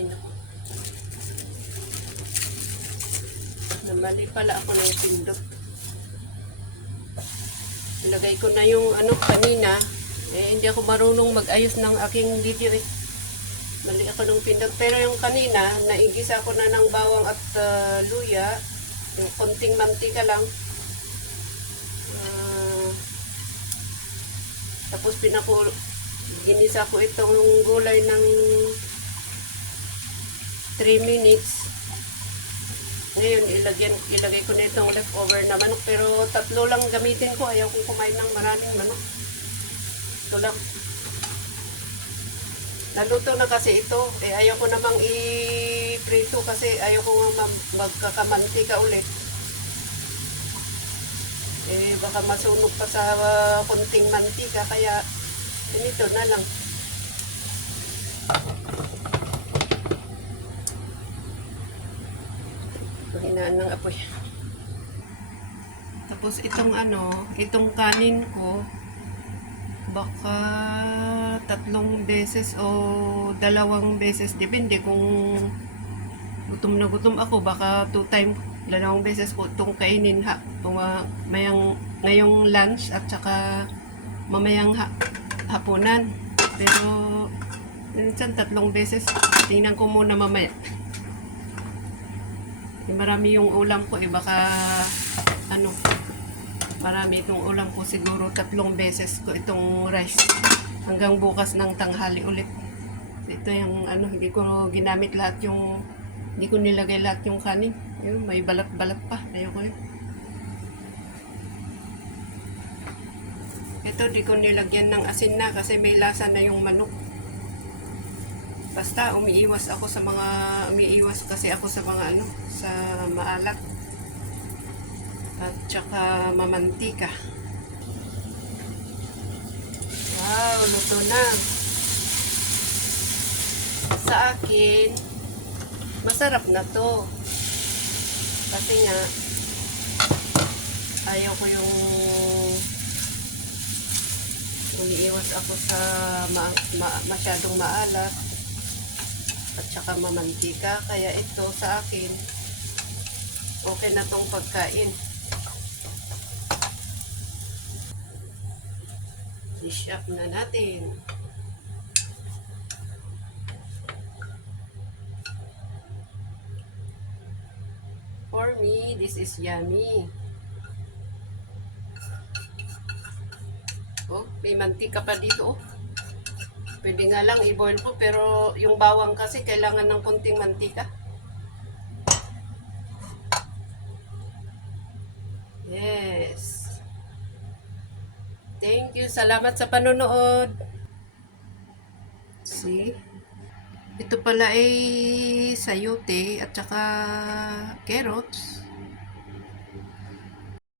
Ay, naku. Namali pala ako ng pindot. Ilagay ko na yung ano kanina. Hindi ako marunong mag-ayos ng aking video eh. Mali ako ng pindot. Pero yung kanina, naigisa ko na ng bawang at luya. Yung konting mantika lang. Tapos ginisa ko itong gulay ng 3 minutes. Ngayon, ilagay ko na itong leftover na manok. Pero 3 lang gamitin ko. Ayaw kong kumain ng maraming manok. Ito lang. Naluto na kasi ito. Ayaw ko namang i-prito kasi ayaw ko magkakamantika ulit. Baka masunog pa sa konting mantika. Kaya, ganito na lang. Hinaan ng apoy. Tapos itong kanin ko, baka 3 beses o 2 beses, depende kung gutom na gutom ako, baka 2 times, 2 beses ko itong kainin ngayong lunch at saka mamayang hapunan. Pero minsan 3 beses. Tingnan ko muna mamaya. Marami yung ulam ko baka marami itong ulam ko, siguro 3 beses ko itong rice hanggang bukas ng tanghali ulit. Ito yung hindi ko ginamit lahat hindi ko nilagay lahat yung kanin. Yun, may balat-balat pa. Ayoko yun. Ito di ko nilagyan ng asin na kasi may lasa na yung manok. Basta umiiwas kasi ako sa mga sa maalat at saka mamantika. Wow, luto na. Sa akin, masarap na to. Kasi nga, ayaw ko yung umiiwas ako sa masyadong maalat at saka mamantika. Kaya ito sa akin, okay na tong pagkain. Dish up na natin. For me, this is yummy. Oh, may mantika pa dito. Oh. Pwede nga lang i-boil po, pero yung bawang kasi kailangan ng konting mantika. Yes. Thank you. Salamat sa panonood. See? Ito pala ay sayote at saka carrots.